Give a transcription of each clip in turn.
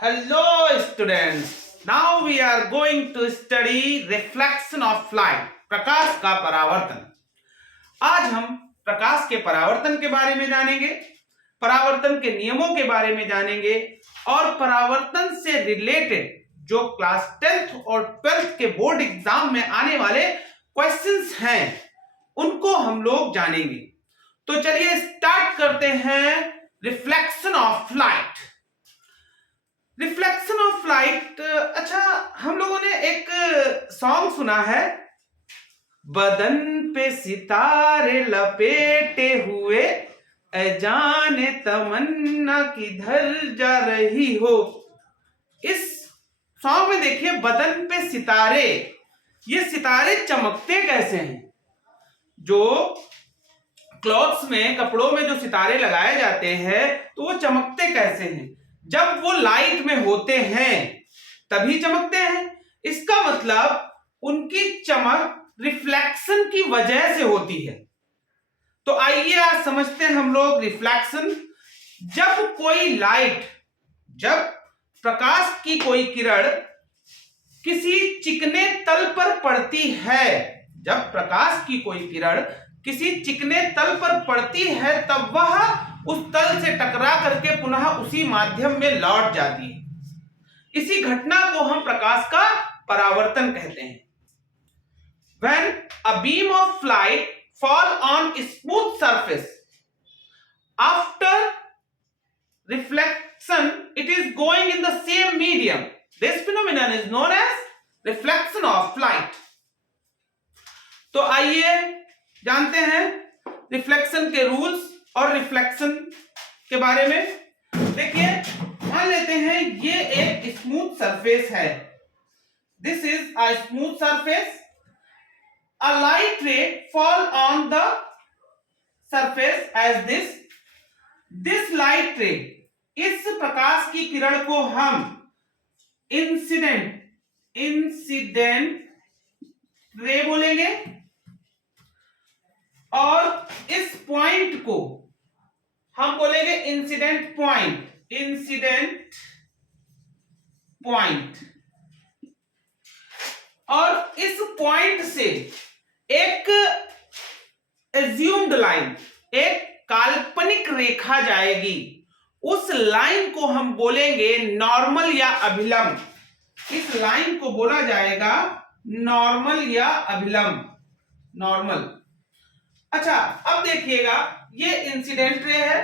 Hello students, now we are going to study reflection of light, प्रकाश का परावर्तन। आज हम प्रकाश के परावर्तन के बारे में जानेंगे, परावर्तन के नियमों के बारे में जानेंगे और परावर्तन से रिलेटेड जो क्लास 10th और 12th के बोर्ड एग्जाम में आने वाले क्वेश्चंस हैं उनको हम लोग जानेंगे। तो चलिए स्टार्ट करते हैं reflection of light. Reflection of light, अच्छा हम लोगों ने एक सॉन्ग सुना है, बदन पे सितारे लपेटे हुए जाने तमन्ना किधर जा रही हो। इस सॉन्ग में देखिए बदन पे सितारे, ये सितारे चमकते कैसे हैं? जो क्लॉथ्स में, कपड़ों में जो सितारे लगाए जाते हैं तो वो चमकते कैसे हैं? जब वो लाइट में होते हैं तभी चमकते हैं। इसका मतलब उनकी चमक रिफ्लेक्शन की वजह से होती है। तो आइए आज समझते हैं हम लोग रिफ्लेक्शन। जब कोई लाइट, जब प्रकाश की कोई किरण किसी चिकने तल पर पड़ती है, जब प्रकाश की कोई किरण किसी चिकने तल पर पड़ती है तब वह उस तल से टकरा करके पुनः उसी माध्यम में लौट जाती है। इसी घटना को हम प्रकाश का परावर्तन कहते हैं। When a beam of light fall on a smooth surface, after reflection, it is going in the same medium. This phenomenon is known as reflection of light. तो आइए जानते हैं रिफ्लेक्शन के रूल्स और रिफ्लेक्शन के बारे में। देखिए मान लेते हैं ये एक स्मूथ सरफेस है, this is a smooth surface, a light ray fall on the surface as this light ray, इस प्रकाश की किरण को हम इंसिडेंट रे बोलेंगे और इस पॉइंट को हम बोलेंगे इंसिडेंट पॉइंट। और इस पॉइंट से एक एज्यूम्ड लाइन, एक काल्पनिक रेखा जाएगी, उस लाइन को हम बोलेंगे नॉर्मल या अभिलंब। इस लाइन को बोला जाएगा नॉर्मल या अभिलंब, नॉर्मल। अच्छा अब देखिएगा ये इंसिडेंट रे है,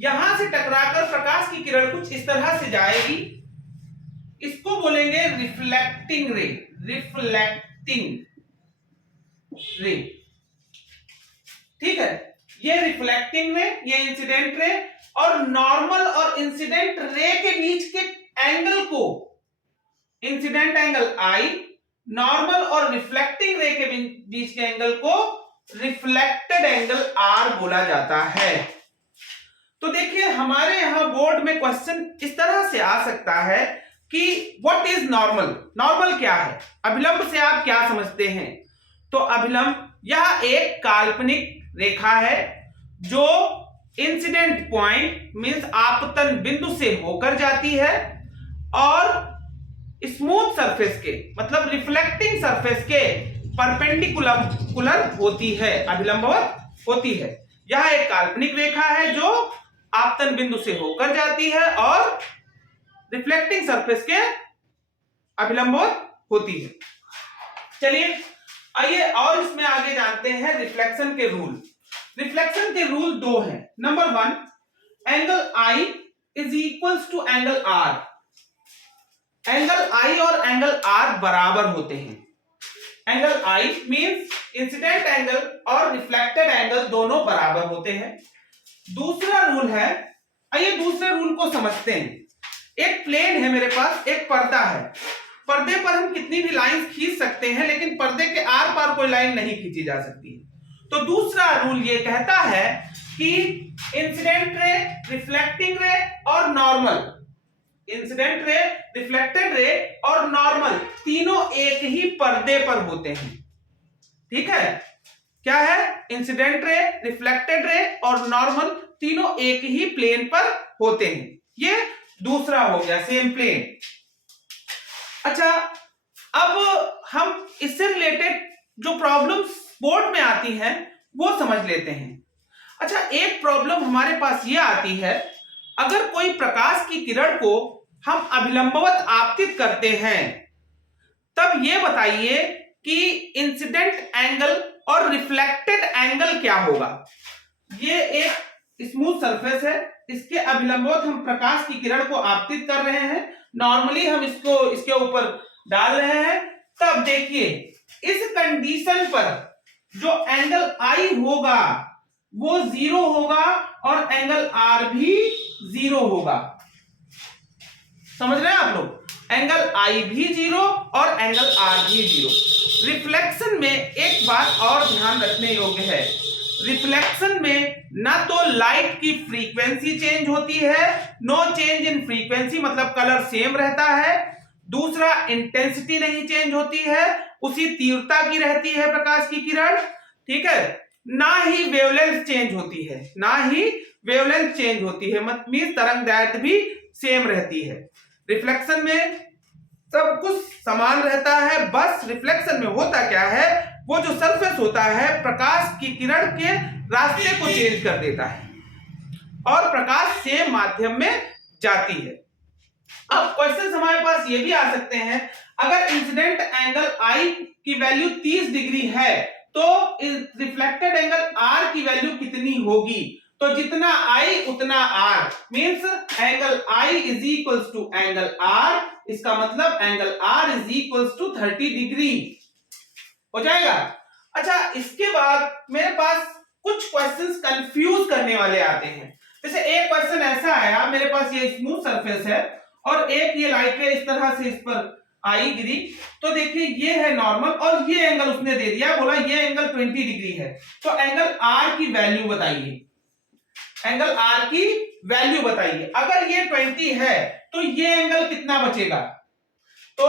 यहां से टकराकर प्रकाश की किरण कुछ इस तरह से जाएगी, इसको बोलेंगे रिफ्लेक्टिंग रे। ठीक है, ये रिफ्लेक्टिंग रे, ये इंसिडेंट रे, और नॉर्मल और इंसिडेंट रे के बीच के एंगल को इंसिडेंट एंगल I, नॉर्मल और रिफ्लेक्टिंग रे के बीच के एंगल को रिफ्लेक्टेड एंगल R बोला जाता है। तो देखिए हमारे यहां बोर्ड में क्वेश्चन इस तरह से आ सकता है कि व्हाट इज नॉर्मल, नॉर्मल क्या है, अभिलंब से आप क्या समझते हैं? तो अभिलंब यह एक काल्पनिक रेखा है जो इंसिडेंट पॉइंट मींस आपतन बिंदु से होकर जाती है और स्मूथ सरफेस के मतलब रिफ्लेक्टिंग सरफेस के परपेंडिकुलर होती है, अभिलंबवत होती है। यह एक काल्पनिक रेखा है जो आपतन बिंदु से होकर जाती है और रिफ्लेक्टिंग सरफेस के अभिलंबवत होती है। चलिए आइए और इसमें आगे जानते हैं रिफ्लेक्शन के रूल। रिफ्लेक्शन के रूल दो हैं। Number 1, angle I is equals to angle R। Angle I और एंगल R बराबर होते हैं। Angle I means incident angle और रिफ्लेक्टेड एंगल दोनों बराबर होते हैं। दूसरा रूल है, आइए दूसरे रूल को समझते हैं। एक प्लेन है मेरे पास, एक पर्दा है, पर्दे पर हम कितनी भी लाइन खींच सकते हैं लेकिन पर्दे के आर पार कोई लाइन नहीं खींची जा सकती है। तो दूसरा रूल ये कहता है कि इंसिडेंट रे, रिफ्लेक्टिंग रे और normal, incident ray, reflected ray और नॉर्मल तीनों एक ही पर्दे पर होते हैं। ठीक है, क्या है? इंसिडेंट रे, रिफ्लेक्टेड रे और नॉर्मल तीनों एक ही प्लेन पर होते हैं। ये दूसरा हो गया सेम प्लेन। अच्छा, अब हम इससे रिलेटेड जो प्रॉब्लम्स बोर्ड में आती हैं वो समझ लेते हैं। अच्छा, एक प्रॉब्लम हमारे पास ये आती है, अगर कोई प्रकाश की किरण को हम अभिलंबवत आपतित करते हैं, तब ये बताइए कि इंसिडेंट एंगल और रिफ्लेक्टेड एंगल क्या होगा। ये एक स्मूथ सरफेस है, इसके अभिलंबवत हम प्रकाश की किरण को आपतित कर रहे हैं, नॉर्मली हम इसको इसके ऊपर डाल रहे हैं। तब देखिए इस कंडीशन पर जो एंगल आई होगा वो 0 होगा और एंगल आर भी 0 होगा। समझ रहे हैं आप लोग? एंगल आई भी 0 और एंगल आर भी 0। रिफ्लेक्शन में एक बात और ध्यान रखने योग्य है, रिफ्लेक्शन में ना तो लाइट की फ्रीक्वेंसी चेंज होती है, नो चेंज इन फ्रीक्वेंसी मतलब कलर सेम रहता है। दूसरा, इंटेंसिटी नहीं चेंज होती है, उसी तीव्रता की रहती है प्रकाश की किरण, ठीक है। ना ही वेवलेंथ चेंज होती है, ना ही वेवलेंथ चेंज होती है, मतलब तरंगदैर्घ्य भी सेम रहती है। रिफ्लेक्शन में सब कुछ समान रहता है, बस रिफ्लेक्शन में होता क्या है, वो जो सरफेस होता है प्रकाश की किरण के रास्ते को चेंज कर देता है और प्रकाश सेम माध्यम में जाती है। अब क्वेश्चन हमारे पास ये भी आ सकते हैं, अगर इंसिडेंट एंगल आई की वैल्यू 30 डिग्री है तो रिफ्लेक्टेड एंगल आर की वैल्यू कितनी होगी। तो जितना आई उतना R, means angle I is equals to angle R, इसका मतलब angle R is equals to 30 degree हो जाएगा। अच्छा, इसके बाद मेरे पास कुछ क्वेश्चंस कंफ्यूज करने वाले आते हैं। जैसे एक क्वेश्चन ऐसा आया, मेरे पास ये स्मूथ सरफेस है और एक ये लाइट है, इस तरह से इस पर आई गिरी, तो देखिए ये है नॉर्मल और ये एंगल उसने दे दिया, बोला ये एंगल 20 डिग्री है। तो एंगल आर की वैल्यू बताइए, एंगल आर की वैल्यू बताइए। अगर ये 20 है तो ये एंगल कितना बचेगा, तो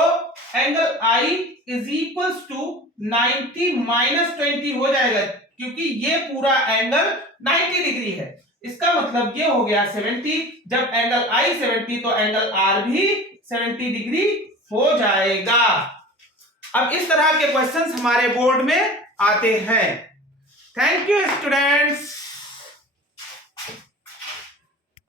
angle I is equals to 90 minus 20 हो जाएगा, क्योंकि ये पूरा एंगल 90 डिग्री है। इसका मतलब ये हो गया 70। जब एंगल आई 70 तो एंगल आर भी 70 डिग्री हो जाएगा। अब इस तरह के क्वेश्चंस हमारे बोर्ड में आते हैं। Thank you students.